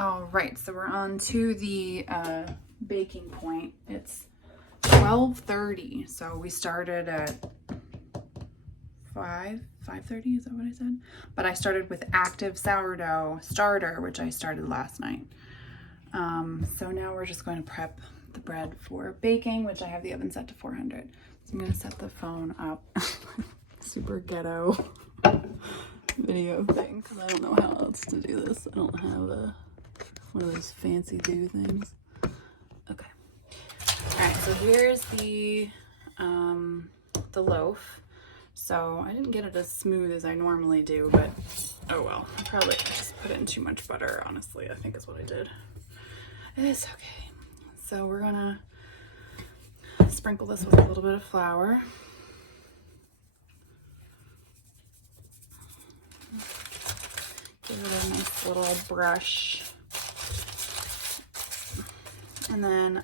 All right, so we're on to the baking point. It's 12:30, so we started at 5:30, is that what I said? But I started with active sourdough starter, which I started last night. So now we're just going to prep the bread for baking, which I have the oven set to 400. So I'm going to set the phone up. Super ghetto video thing, because I don't know how else to do this. I don't have one of those fancy do things. Okay. All right, so here's the loaf. So I didn't get it as smooth as I normally do, but oh well. I probably just put in too much butter, honestly, I think is what I did. It's okay. So we're gonna sprinkle this with a little bit of flour. Give it a nice little brush. And then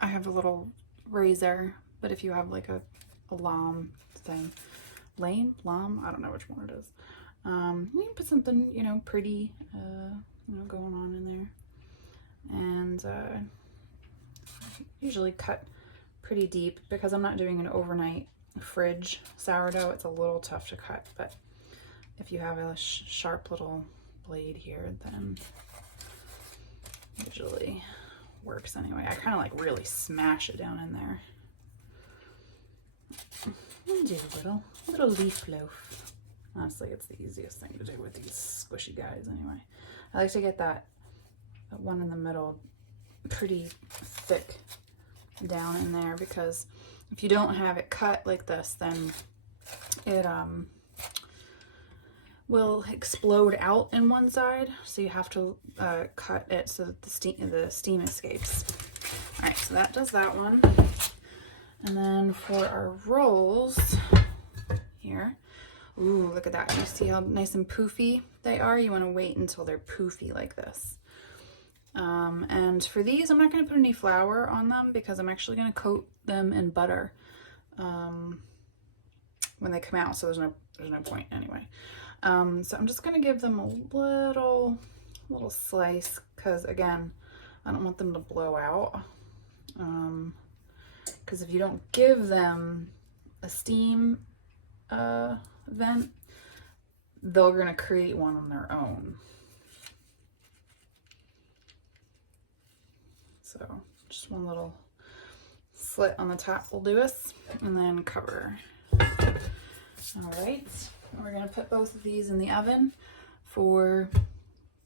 I have a little razor, but if you have like a lam thing, lam, I don't know which one it is. You can put something, you know, pretty, going on in there. And usually cut pretty deep because I'm not doing an overnight fridge sourdough. It's a little tough to cut, but if you have a sharp little blade here, then usually works anyway. I kind of like really smash it down in there. And do a little leaf loaf. Honestly, it's the easiest thing to do with these squishy guys anyway. I like to get that one in the middle pretty thick down in there, because if you don't have it cut like this, then it will explode out in one side, so you have to cut it so that the steam escapes. All right, so that does that one. And then for our rolls here, ooh, look at that. You see how nice and poofy they are? You want to wait until they're poofy like this. And for these, I'm not going to put any flour on them because I'm actually going to coat them in butter when they come out, so there's no point anyway. So I'm just going to give them a little slice, because again, I don't want them to blow out. Because if you don't give them a steam vent, they're going to create one on their own. So just one little slit on the top will do us, and then cover. All right, we're gonna put both of these in the oven for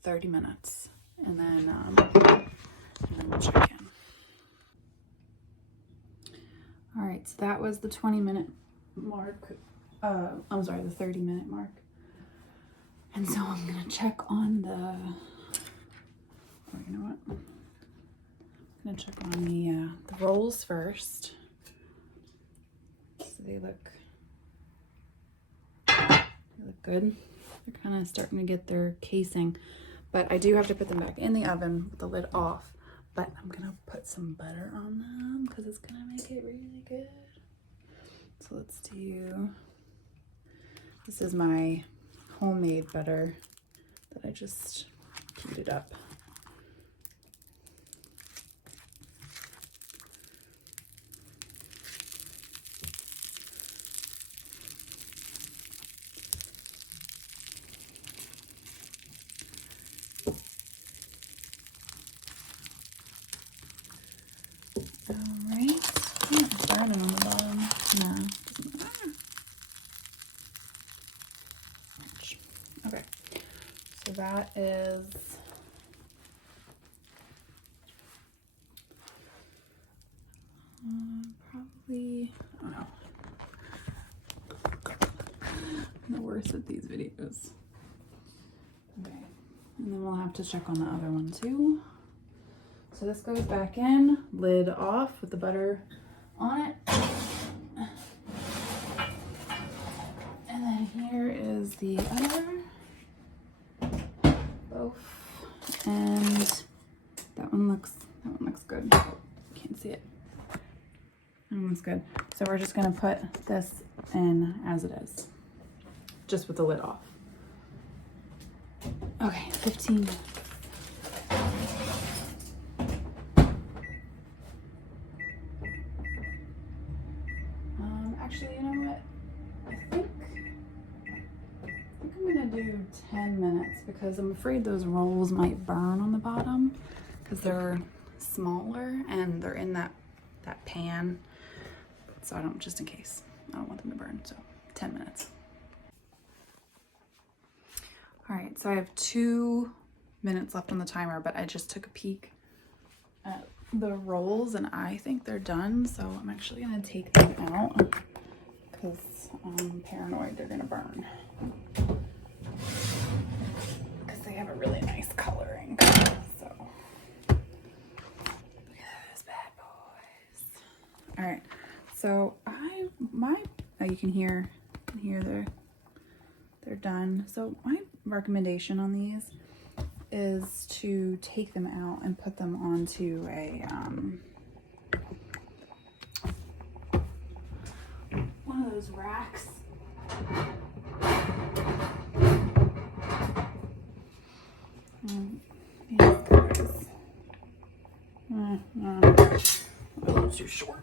30 minutes, and then we'll check in. All right, so that was the 20-minute mark. I'm sorry, the 30-minute mark. And so I'm gonna check on you know what? I'm gonna check on the rolls first. So they look good. They're kind of starting to get their casing, but I do have to put them back in the oven with the lid off. But I'm gonna put some butter on them because it's gonna make it really good. So let's do, this is my homemade butter that I just heated up. On the bottom. No, doesn't matter. Okay, so that is probably, I don't know. I'm the worst at these videos. Okay, and then we'll have to check on the other one too. So this goes back in, lid off with the butter on it. And then here is the other loaf, and that one looks good. Can't see it. That one looks good. So we're just gonna put this in as it is, just with the lid off. Okay, 15 do 10 minutes because I'm afraid those rolls might burn on the bottom because they're smaller and they're in that pan. So I don't, just in case, I don't want them to burn. So 10 minutes. All right, so I have 2 minutes left on the timer, but I just took a peek at the rolls and I think they're done. So I'm actually gonna take them out because I'm paranoid they're gonna burn. Because they have a really nice coloring. So look at those bad boys. All right, so you can hear they're done. So my recommendation on these is to take them out and put them onto a one of those racks. These guys. A little too short.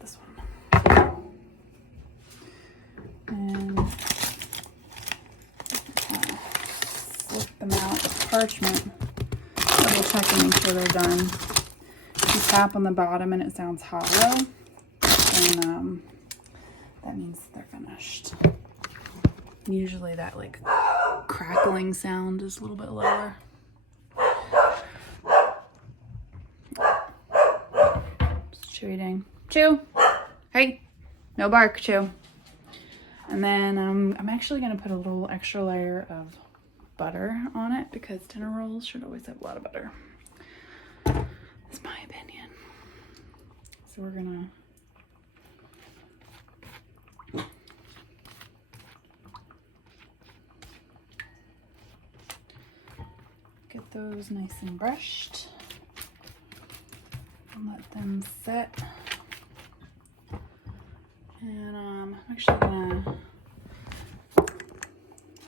This one. And slip them out with parchment. Double check and make sure they're done. You tap on the bottom and it sounds hollow, and that means they're finished. Usually that like crackling sound is a little bit lower. What's Chewy doing? Chew! Hey! No bark, Chew. And then I'm actually gonna put a little extra layer of butter on it because dinner rolls should always have a lot of butter. That's my opinion. So we're gonna get those nice and brushed and let them set. And I'm actually gonna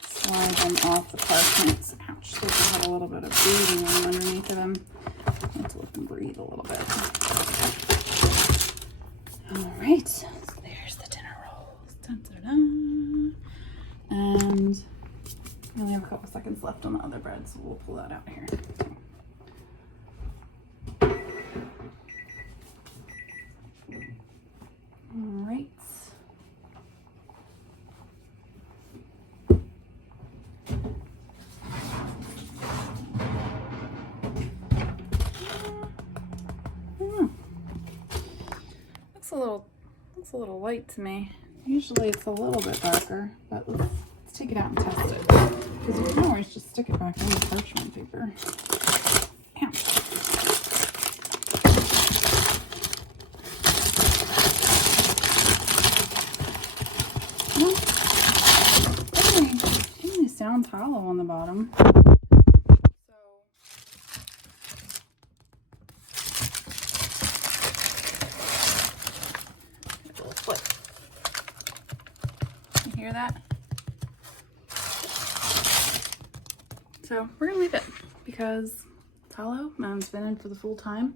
slide them off the parchments. Ouch, they have a little bit of breathing room underneath of them. Let's let them breathe a little bit. All right, so there's the dinner rolls. Dun, dun, dun. And we only have a couple seconds left on the other bread, so we'll pull that out here. All right. Looks a little light to me. Usually it's a little bit darker, but let's take it out and test it. Because we can always just stick it back on the parchment paper. Ow. It really sounds hollow on the bottom. Hear that? So we're gonna leave it because it's hollow and it's been in for the full time.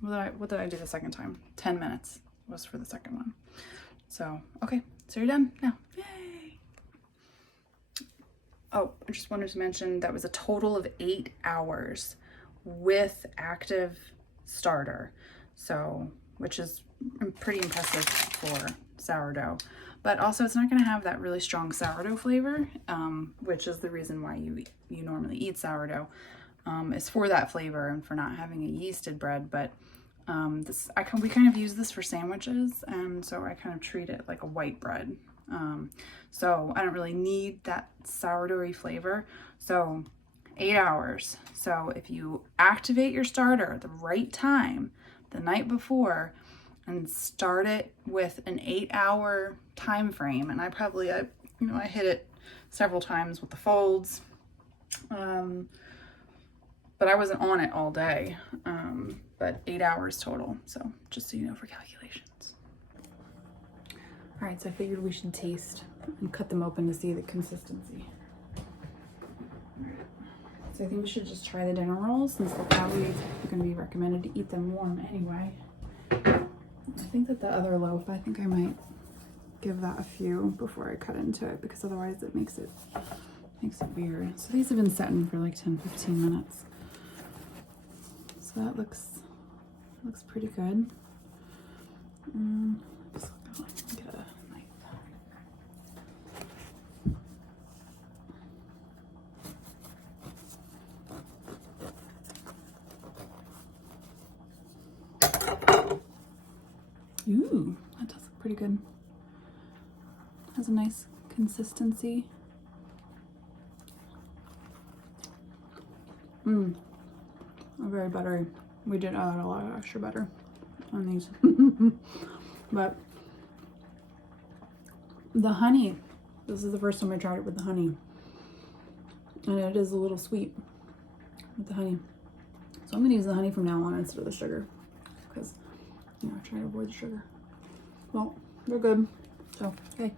What did I do the second time? 10 minutes was for the second one. So okay, so you're done now. Yay! Oh, I just wanted to mention that was a total of 8 hours with active starter. So, which is pretty impressive for sourdough, but also it's not going to have that really strong sourdough flavor, which is the reason why you normally eat sourdough, is for that flavor and for not having a yeasted bread. But we kind of use this for sandwiches, and so I kind of treat it like a white bread. So I don't really need that sourdoughy flavor. So 8 hours. So if you activate your starter at the right time the night before and start it with an 8-hour time frame, and I hit it several times with the folds, but I wasn't on it all day, but 8 hours total. So just so you know for calculations. All right, so I figured we should taste and cut them open to see the consistency. So I think we should just try the dinner rolls since they're probably going to be recommended to eat them warm anyway. think that the other loaf, I think I might give that a few before I cut into it, because otherwise it makes it weird. So these have been setting for like 10-15 minutes. So that looks pretty good. Just get a knife. Ooh, that does look pretty good. Has a nice consistency. Very buttery. We did add a lot of extra butter on these. But the honey, this is the first time I tried it with the honey. And it is a little sweet with the honey. So I'm gonna use the honey from now on instead of the sugar, because, you know, I try to avoid the sugar. Well, they're good. So, okay.